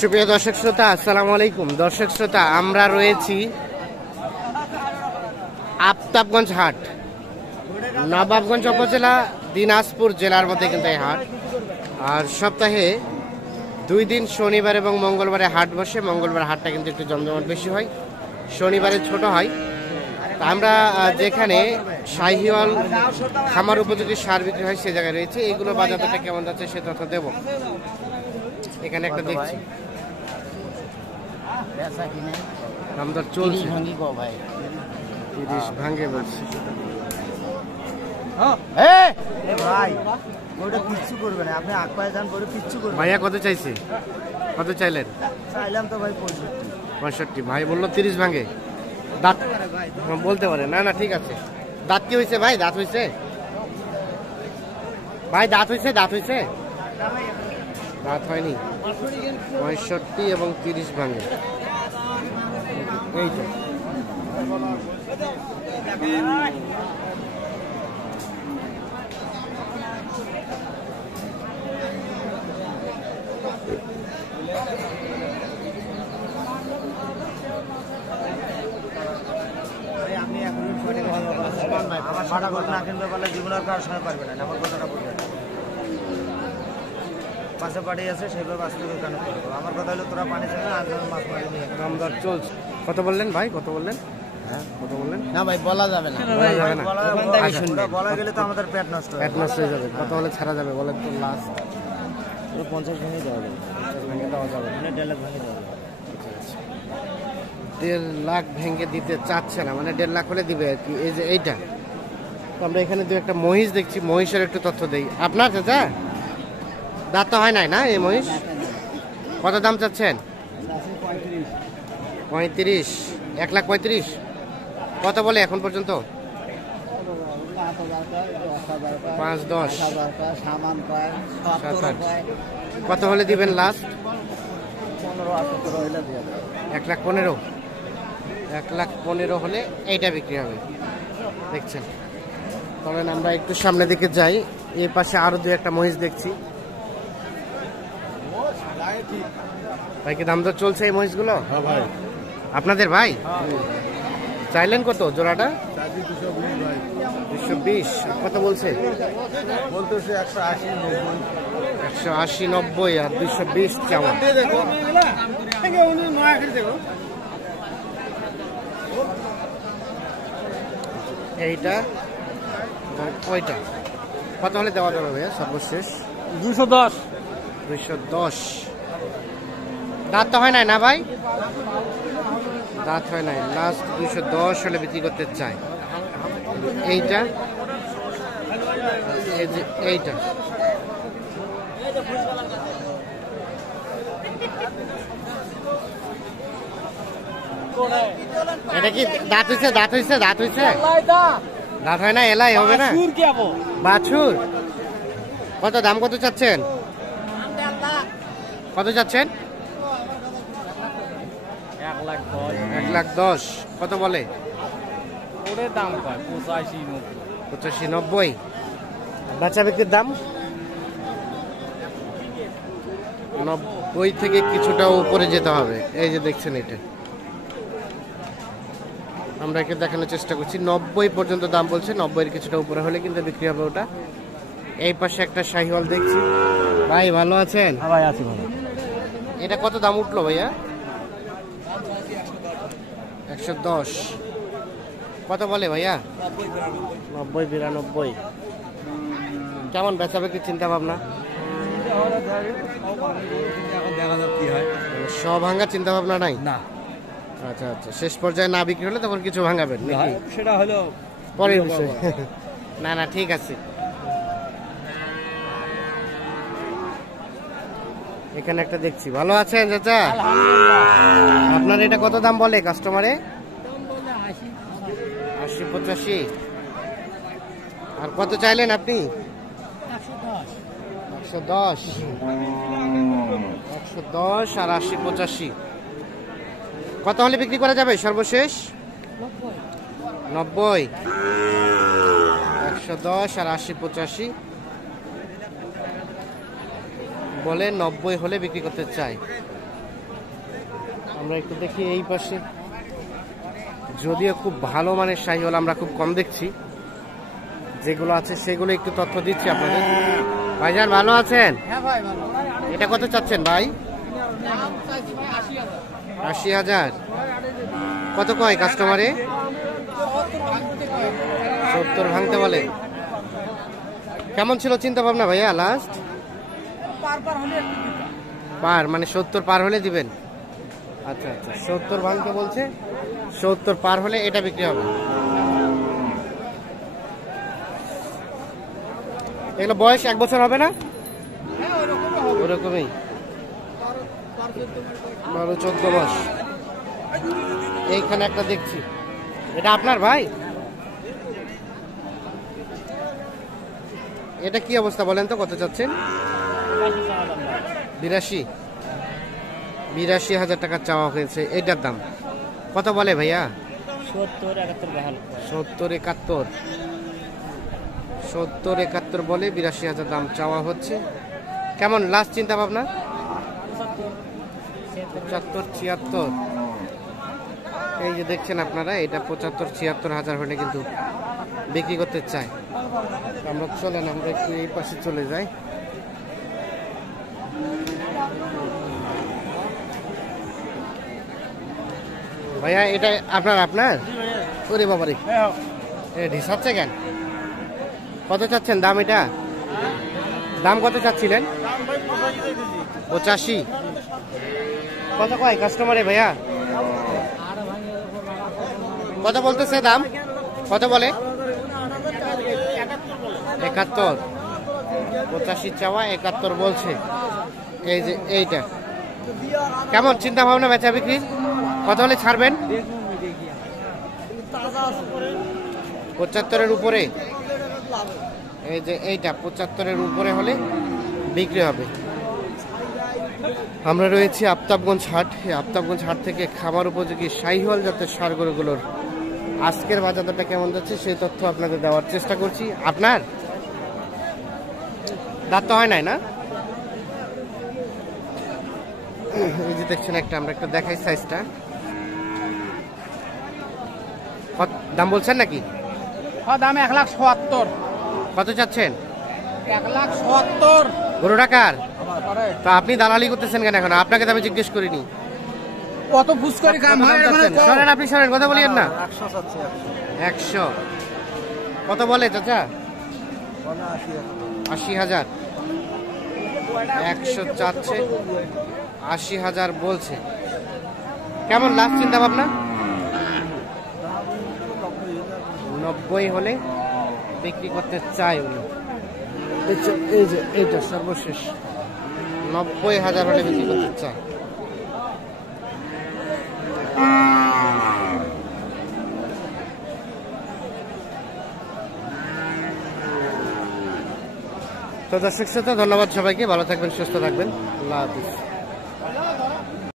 সুপ্রিয় দর্শক শ্রোতা, আসসালামু আলাইকুম। দর্শক শ্রোতা, আমরা রয়েছি আফতাবগঞ্জ হাট, নবাবগঞ্জ উপজেলা, দিনাজপুর জেলার মধ্যে কিন্তু এই হাট। আর সপ্তাহে 2 দিন শনিবার এবং মঙ্গলবারে হাট বসে। মঙ্গলবার হাটটা কিন্তু একটু জমজমাট বেশি হয়, শনিবারে ছোট হয়। আমরা যেখানে শাহিওয়াল খামার উপযোগী সার বিক্রি হয় সে জায়গায় রয়েছে। এইগুলো বাজারটা কেমন যাচ্ছে সে তথ্য দেব। এখানে একটা দেখছি দাম দর চলছে, 30 ভাঙ্গে বলছি। ভাইয়া কত চাইছে? কত চাইলেন? পঁয়ষট্টি। ভাই বললো 30 ভাঙ্গে। দাঁত বলতে পারে না? না ঠিক আছে। দাঁত কি হয়েছে ভাই? দাঁত হয়েছে ভাই? দাঁত হয়েছে? দাঁত হয়েছে? দাঁত হয়নি। 65 এবং 30 ভাঙ্গে। এই তো জীবনের কারোর সঙ্গে পারবে না, আমার কথাটা বলবে। পাশে পাড়ি আছে সেভাবে আসতে হবে কেন করবো? আমার কথা হলো তোরা পানি চাইলে আর মাছ মারি নিয়ে দাম দর চলছে। কত বললেন ভাই? কত বললেন? হ্যাঁ কত বললেন? না ভাই বলা যাবে না, বলা যাবে না। বলা গেলে তো আমাদের পেট নষ্ট হয়ে যাবে। কত হলে ছাড়া যাবে বলেন তো? লাস্ট 50 ভেঙে দেওয়া যাবে। 50 ভেঙে দেওয়া যাবে? 1.5 লাখ ভেঙে দেওয়া যাবে। 1.5 লাখ ভেঙে দিতে চাচ্ছে না, মানে 1.5 লাখ হলে দিবে আর কি। এই যে এইটা তো আমরা এখানে দু একটা মহিষ দেখছি, মহিষের একটু তথ্য দেই। আপনার চাচা দাঁত তো হয় নাই না এই মহিষ? কত দাম চাচ্ছেন? 35। 1,35,000। কত বলে এখন পর্যন্ত? 5, 10, 7, 8। কত হলে দিবেন লাস্ট? 1,15,000। 1,15,000 হলে এইটা বিক্রি হবে। দেখছেন? তবে আমরা একটু সামনের দিকে যাই। এই পাশে আরো দু একটা মহিষ দেখছি। ভাই কি দাম দর চলছে এই মহিষগুলো? হ্যাঁ ভাই। আপনাদের ভাই? চাইলেন কত জোড়াটা? 220। কত বলছে? বলতেছে 180, 90। 180, 90 আর 220 চাওয়া। এইটা ওইটা কত হলে দেওয়া যাবে ভাইয়া সর্বশেষ? 210। 210। দাঁত তো হয় নাই না ভাই? দাঁত হয় নাই। লাস্ট 210 হলে বিক্রি করতে চাই। এইটা, এই যে এইটা, এটা কি দাঁত হয়েছে? দাঁত হয়েছে? দাঁত হয়েছে? দাঁত হয় না, এলাই হবে না। বাছুর। কত দাম? কত চাচ্ছেন? কত চাচ্ছেন? 1,10,000। কত বলে? দাম 85, 90। বাচ্চা বিক্রির দাম 90 থেকে কিছুটা উপরে যেতে হবে। এই যে দেখছেন এটা আমরা একে দেখানোর চেষ্টা করছি। 90 পর্যন্ত দাম বলছে। 90-এর কিছুটা উপরে হলে কিন্তু বিক্রি হবে ওটা। এই পাশে একটা শাহিওয়াল দেখছি। ভাই ভালো আছেন? হ্যাঁ ভাই আছি ভালো। এটা কত দাম উঠলো ভাইয়া? 110। কত বলে ভাইয়া? 90, 92। কেমন বেচা বিক্রির চিন্তা ভাবনা? সব ভাঙার চিন্তা ভাবনা নাই? না। আচ্ছা আচ্ছা, শেষ পর্যায়ে না বিক্রি হলে তখন কিছু ভাঙাবেন নাকি? সেটা হলো পরের বিষয়। না না ঠিক আছে। এখানে একটা দেখছি। ভালো আছেন চাচা? আপনার এটা কত দাম বলে কাস্টমারে? 80, 85। আর কত চাইলেন আপনি? 110। 110 আর 80, 85। কত হলে বিক্রি করা যাবে সর্বশেষ? 90। 110 আর 80, 85 বলে 90 হলে বিক্রি করতে চাই। আমরা একটু দেখি এই পাশে, যদিও খুব ভালো মানের শাহিওয়াল আমরা খুব কম দেখছি, যেগুলো আছে সেগুলো একটু তথ্য দিচ্ছি আপনাদের। ভাইজান ভালো আছেন? এটা কত চাচ্ছেন ভাই? ৮০,০০০। কত কয় কাস্টমারে? ৭০ ভাঙতে বলে। কেমন ছিল চিন্তা ভাবনা ভাইয়া লাস্ট? পার মানে ৭০ পার হলে দিবেন? আচ্ছা আচ্ছা, ৭০ ভাঙতে বলছে, ৭০ পার হলে এটা বিক্রি হবে। এগুলো বয়স 1 বছর হবে না? ওরকমই 12-14 মাস। এইখানে একটা দেখছি, এটা আপনার ভাই? এটা কি অবস্থা বলেন তো, কত চাচ্ছেন? ৮২,০০০ টাকা চাওয়া হয়েছে। এটার দাম কত বলে ভাইয়া? ৭০-৭১ বলে, ৮২,০০০ দাম চাওয়া হচ্ছে। কেমন লাস্ট চিন্তা ভাবনা? ৭৫-৭৬। এই যে দেখছেন আপনারা, এটা ৭৫-৭৬ হলে কিন্তু বিক্রি করতে চাই। আমরা চলেন, আমরা একটু এই পাশে চলে যাই। ভাইয়া এটা আপনার? ওরে বাবারে, ঢিসাচ্ছে কেন? কত চাচ্ছেন দাম? এটা দাম কত চাচ্ছিলেন? ৮৫। কত কয় কাস্টমারে ভাইয়া? কত বলতেছে দাম? কত বলে? ৭১। ৮৫ চাওয়া, ৭১ বলছে। এই যে এইটা কেমন চিন্তা ভাবনা বেচা বিক্রি? কত হলে ছাড়বেন? ৭৫-এর উপরে। এই যে এইটা ৭৫-এর উপরে হলে বিক্রি হবে। আমরা রয়েছি আফতাবগঞ্জ হাট। এই আফতাবগঞ্জ হাট থেকে খামার উপযোগী শাহিওয়াল জাতের ষাঁড় গরুগুলোর আজকের বাজার দরটা কেমন যাচ্ছে সেই তথ্য আপনাদের দেওয়ার চেষ্টা করছি। আপনার দাঁত তো হয় নাই না? এই যে দেখছেন একটা, আমরা একটা দেখাই সাইজটা। দাম বলছেন নাকি? দাম ১,৭০,০০০। কত চাচ্ছেন? ১,৭০,০০০। গরু টাকার তো আপনি দালালি করতেছেন কেন? এখন আপনাকে তো আমি জিজ্ঞেস করিনি। কত বুঝ করে কাম হয়? সরেন আপনি, সরেন, কথা বলিয়েন না। ১০০ কত বলে চাচা? ৮০,০০০। ১০০ চাচ্ছে, ৮০,০০০ বলছে। কেমন লাভ চিন্তা ভাবনা? ৯০ হলে বিক্রি করতে চাই উনি। এই যে এইটা সর্বশেষ ৯০,০০০ হলে বিক্রি করতে চায়। তো দর্শক শ্রোতা, ধন্যবাদ সবাইকে, ভালো থাকবেন, সুস্থ থাকবেন, আল্লাহ হাফিজ।